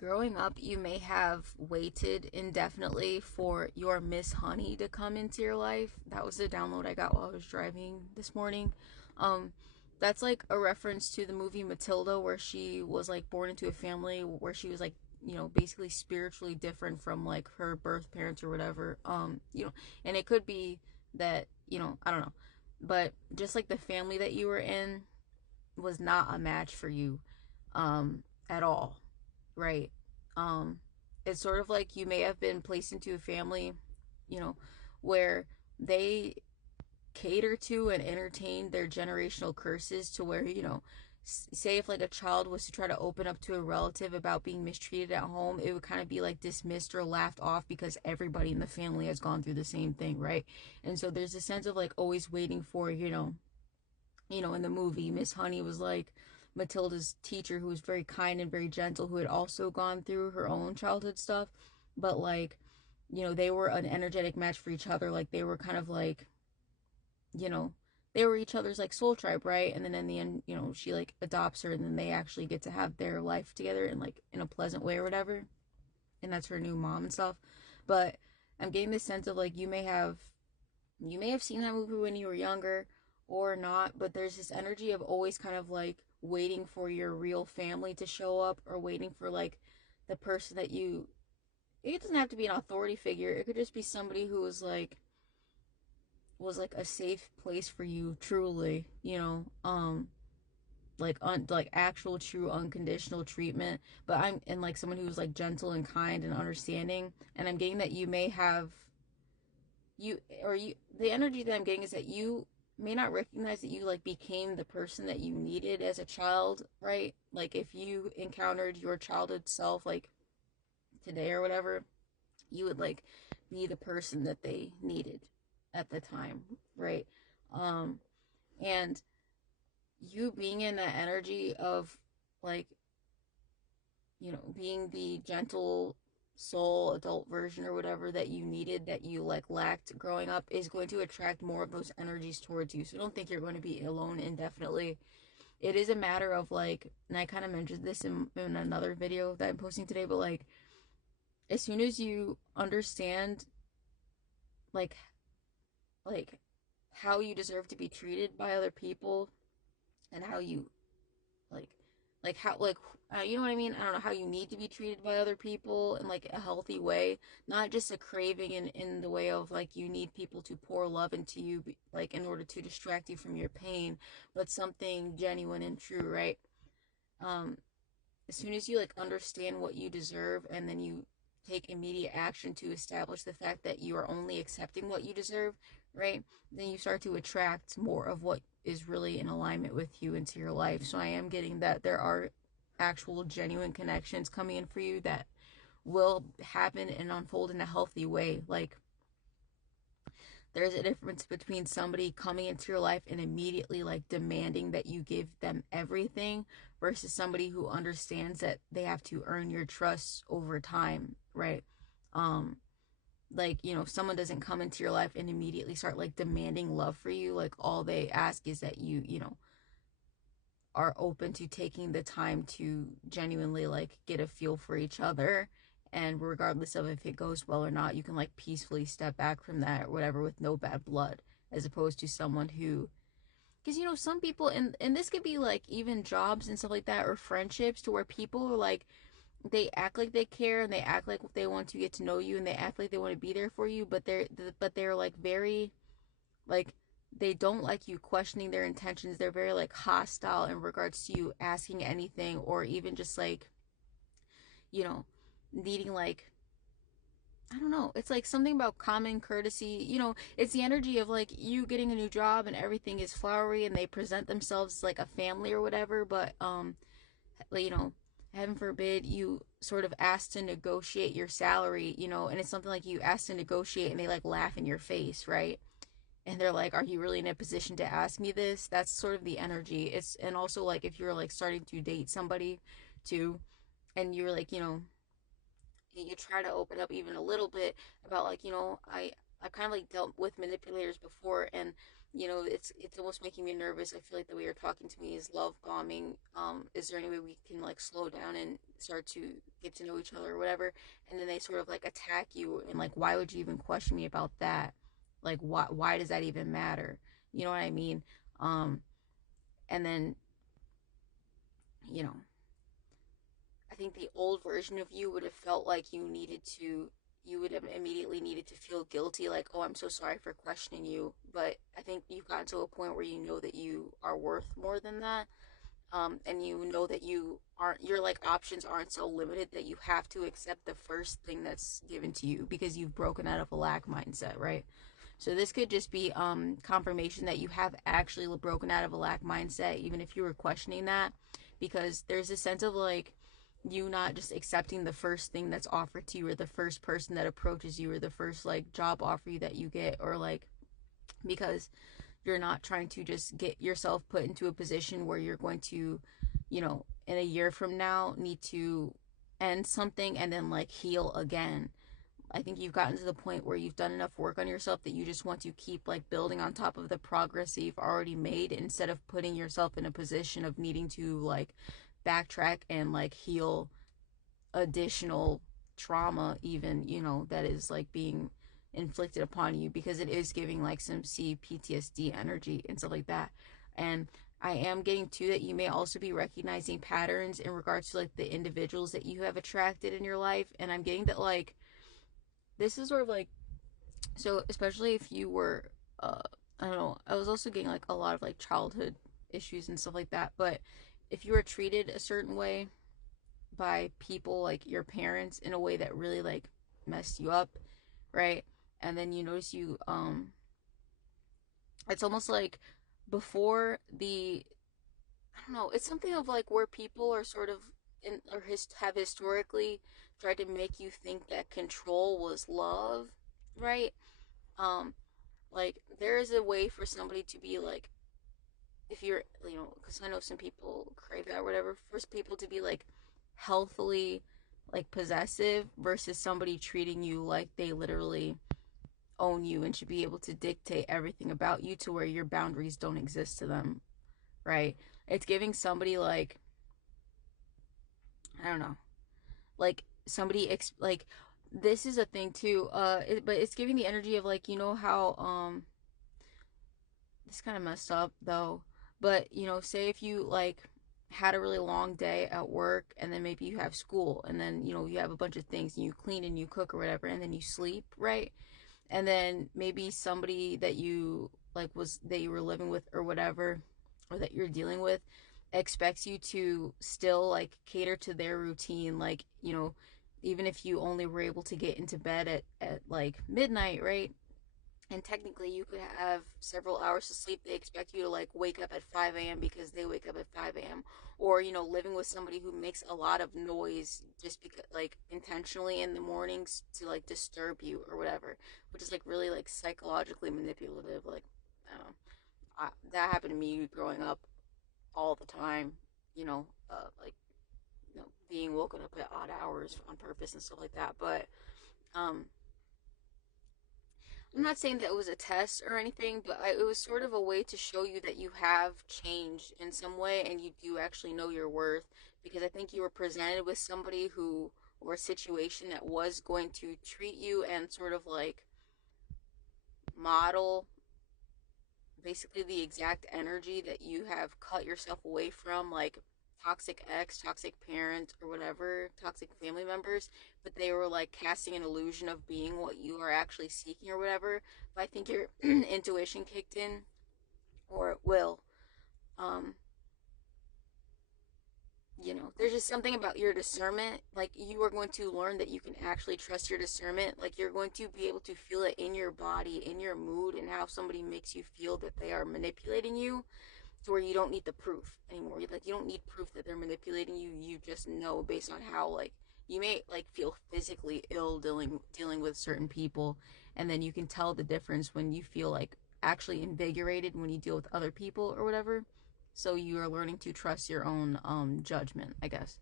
growing up, you may have waited indefinitely for your Miss Honey to come into your life. That was the download I got while I was driving this morning. Um, that's like a reference to the movie Matilda, where she was like born into a family where she was like, basically spiritually different from like her birth parents or whatever. And it could be that, I don't know. But just like the family that you were in was not a match for you at all, right? Um, it's sort of like you may have been placed into a family, you know, where they cater to and entertain their generational curses to where, say if like a child was to try to open up to a relative about being mistreated at home, it would kind of be like dismissed or laughed off because everybody in the family has gone through the same thing, right? And so there's a sense of like always waiting for, in the movie, Miss Honey was like Matilda's teacher, who was very kind and very gentle, who had also gone through her own childhood stuff. But like, they were an energetic match for each other. Like they were kind of like, you know, they were each other's like soul tribe, right? And then in the end, she like adopts her, and then they actually get to have their life together in like in a pleasant way or whatever. And that's her new mom and stuff. But I'm getting this sense of like you may have seen that movie when you were younger or not, but there's this energy of always kind of like waiting for your real family to show up, or waiting for like the person that you, it doesn't have to be an authority figure. It could just be somebody who was like a safe place for you, truly, like actual true unconditional treatment. But I'm and like someone who's like gentle and kind and understanding. And I'm getting that you may have the energy that I'm getting is that you may not recognize that you like became the person that you needed as a child, right? Like if you encountered your childhood self like today or whatever, you would like be the person that they needed at the time, right? um and you being in that energy of like, being the gentle soul adult version or whatever that you needed, that you like lacked growing up, is going to attract more of those energies towards you. So don't think you're going to be alone indefinitely. It is a matter of like, and I kind of mentioned this in another video that I'm posting today, but like as soon as you understand like like how you deserve to be treated by other people, and how you like how you know what I mean? I don't know, how you need to be treated by other people in like a healthy way, not just a craving in the way of like you need people to pour love into you, like in order to distract you from your pain, but something genuine and true, right? um as soon as you like understand what you deserve, and then you take immediate action to establish the fact that you are only accepting what you deserve, right? Then you start to attract more of what is really in alignment with you into your life. So I am getting that there are actual genuine connections coming in for you that will happen and unfold in a healthy way. Like there's a difference between somebody coming into your life and immediately like demanding that you give them everything, versus somebody who understands that they have to earn your trust over time, right? um like, someone doesn't come into your life and immediately start like demanding love for you. Like all they ask is that you are open to taking the time to genuinely like get a feel for each other, and regardless of if it goes well or not, you can like peacefully step back from that or whatever with no bad blood, as opposed to someone who, because some people, and this could be like even jobs and stuff like that, or friendships, to where people are like, they act like they care, and they act like they want to get to know you, and they act like they want to be there for you, but they're like very like, they don't like you questioning their intentions. They're very like hostile in regards to you asking anything, or even just like, you know needing like, I don't know, it's like something about common courtesy. It's the energy of like you getting a new job and everything is flowery, and they present themselves like a family or whatever, but like, heaven forbid you sort of ask to negotiate your salary, and it's something like you ask to negotiate and they like laugh in your face, right? And they're like, are you really in a position to ask me this? That's sort of the energy. It's, and also like if you're like starting to date somebody too, and you're like, you try to open up even a little bit about like, I kind of like dealt with manipulators before, and It's almost making me nervous. I feel like the way you're talking to me is love bombing. Is there any way we can like slow down and start to get to know each other or whatever? And then they sort of like attack you and like, why would you even question me about that? Like, why does that even matter? You know what I mean? Um, and then, you know, I think the old version of you would have felt like you would have immediately needed to feel guilty, like, oh, I'm so sorry for questioning you. But I think you've gotten to a point where you know that you are worth more than that. And you know that your like options aren't so limited that you have to accept the first thing that's given to you because you've broken out of a lack mindset, right? So this could just be confirmation that you have actually broken out of a lack mindset, even if you were questioning that, because there's a sense of like you not just accepting the first thing that's offered to you or the first person that approaches you or the first like job offer that you get, or like because you're not trying to just get yourself put into a position where you're going to, in a year from now need to end something and then like heal again. I think you've gotten to the point where you've done enough work on yourself that you just want to keep like building on top of the progress that you've already made instead of putting yourself in a position of needing to like backtrack and like heal additional trauma, even, that is like being inflicted upon you, because it is giving like some CPTSD energy and stuff like that. And I am getting to that you may also be recognizing patterns in regards to like the individuals that you have attracted in your life. And I'm getting that like this is sort of like, so especially if you were uh I don't know, I was also getting like a lot of like childhood issues and stuff like that. But if you were treated a certain way by people like your parents in a way that really like messed you up, right? And then you notice it's almost like before the, I don't know, it's something of like where people are sort of have historically tried to make you think that control was love, right? Um like there is a way for somebody to be like, if you're, because I know some people crave that or whatever, for people to be like healthily like possessive versus somebody treating you like they literally own you and should be able to dictate everything about you to where your boundaries don't exist to them, right? It's giving somebody like, I don't know, like somebody like this is a thing too, but it's giving the energy of like, how this kind of messed up though, but say if you like had a really long day at work and then maybe you have school and then you have a bunch of things and you clean and you cook or whatever and then you sleep, right? And then maybe somebody that you like was that you were living with or whatever, or that you're dealing with, expects you to still like cater to their routine, like even if you only were able to get into bed at like midnight, right? And technically you could have several hours to sleep, they expect you to like wake up at 5 a.m. because they wake up at 5 a.m. Or living with somebody who makes a lot of noise just because like intentionally in the mornings to like disturb you or whatever, which is like really like psychologically manipulative. Like that happened to me growing up all the time, like being woken up at odd hours on purpose and stuff like that. But um I'm not saying that it was a test or anything, but it was sort of a way to show you that you have changed in some way and you do actually know your worth. Because I think you were presented with somebody who, or a situation that was going to treat you and sort of like model basically the exact energy that you have cut yourself away from, like toxic ex, toxic parent, or whatever, toxic family members, but they were like casting an illusion of being what you are actually seeking or whatever. But I think your intuition kicked in, or it will. Um, there's just something about your discernment. Like you are going to learn that you can actually trust your discernment. Like you're going to be able to feel it in your body, in your mood, and how somebody makes you feel that they are manipulating you, to where you don't need the proof anymore. Like you don't need proof that they're manipulating you. You just know based on how like you may like feel physically ill dealing with certain people, and then you can tell the difference when you feel like actually invigorated when you deal with other people or whatever. So you are learning to trust your own judgment, I guess.